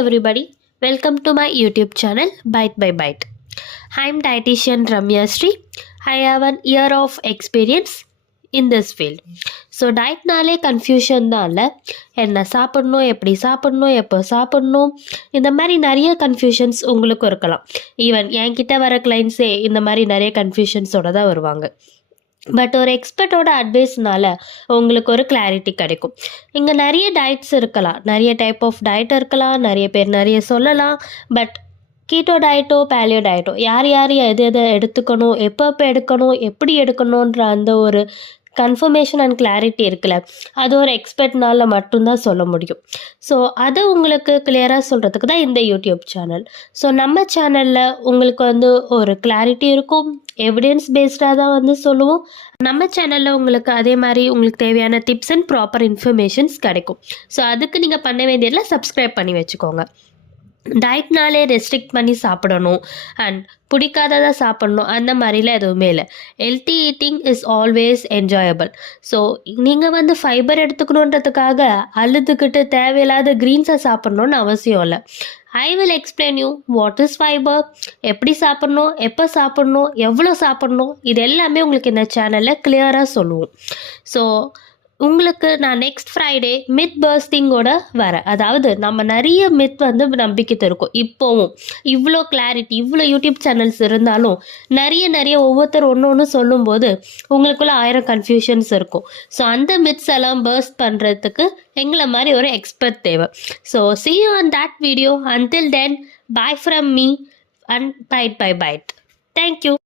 everybody. Welcome to my YouTube channel Bite by Bite. I am dietitian Ramya Sri. I have an year of experience in this field. So டயட்னாலே confusion தான் இல்லை, என்ன சாப்பிட்ணும், எப்படி சாப்பிட்ணும், எப்போ சாப்பிட்ணும், இந்த மாதிரி நிறைய கன்ஃபியூஷன்ஸ் உங்களுக்கும் இருக்கலாம். ஈவன் என்கிட்ட வர கிளைண்ட்ஸே இந்த மாதிரி நிறைய கன்ஃபியூஷன்ஸோடு தான் வருவாங்க. பட் ஒரு எக்ஸ்பர்ட்டோட அட்வைஸ்னால உங்களுக்கு ஒரு கிளாரிட்டி கிடைக்கும். இங்கே நிறைய டயட்ஸ் இருக்கலாம், நிறைய டைப் ஆஃப் டயட் இருக்கலாம், நிறைய பேர் நிறைய சொல்லலாம். பட் கீட்டோ டயட்டோ பேலியோ டயட்டோ யார் எது எதை எடுத்துக்கணும், எப்போ எடுக்கணும், எப்படி எடுக்கணுன்ற அந்த ஒரு கன்ஃபர்மேஷன் அண்ட் கிளாரிட்டி இருக்குல்ல, அது ஒரு எக்ஸ்பர்ட்னால மட்டும்தான் சொல்ல முடியும். ஸோ அதை உங்களுக்கு கிளியராக சொல்கிறதுக்கு தான் இந்த யூடியூப் சேனல். ஸோ நம்ம சேனலில் உங்களுக்கு ஒரு கிளாரிட்டி இருக்கும், எவிடன்ஸ் பேஸ்டாக தான் சொல்லுவோம். நம்ம சேனலில் உங்களுக்கு அதே மாதிரி உங்களுக்கு தேவையான டிப்ஸ் அண்ட் ப்ராப்பர் இன்ஃபர்மேஷன்ஸ் கிடைக்கும். ஸோ அதுக்கு நீங்கள் பண்ண வேண்டியதில் சப்ஸ்கிரைப் பண்ணி வச்சுக்கோங்க. டயட்னாலே ரெஸ்ட்ரிக்ட் பண்ணி சாப்பிடணும் அண்ட் பிடிக்காததாக சாப்பிட்ணும் அந்த மாதிரிலாம் எதுவுமே இல்லை. Healthy eating is always enjoyable. So நீங்கள் ஃபைபர் எடுத்துக்கணுன்றதுக்காக அழுதுகிட்டு தேவையில்லாத க்ரீன்ஸை சாப்பிட்ணுன்னு அவசியம் இல்லை. I will explain you what is fibre, எப்படி சாப்பிட்ணும், எப்போ சாப்பிட்ணும், எவ்வளோ சாப்பிட்ணும், இது எல்லாமே உங்களுக்கு இந்த சேனலில் கிளியராக சொல்லுவோம். ஸோ உங்களுக்கு நான் நெக்ஸ்ட் ஃப்ரைடே மித் பர்ஸ்டிங்கோட வரேன். அதாவது நம்ம நிறைய மித் நம்பிக்கை இருக்கும். இப்போவும் இவ்வளோ கிளாரிட்டி, இவ்வளோ யூடியூப் சேனல்ஸ் இருந்தாலும் நிறைய ஒவ்வொருத்தர் ஒன்று சொல்லும்போது உங்களுக்குள்ள 1000 கன்ஃபியூஷன்ஸ் இருக்கும். ஸோ அந்த மித்ஸ் எல்லாம் பர்ஸ்ட் பண்ணுறதுக்கு எங்களை மாதிரி ஒரு எக்ஸ்பர்ட் தேவை. So see you on that video. Until then, bye from me and bite by bite. Thank you.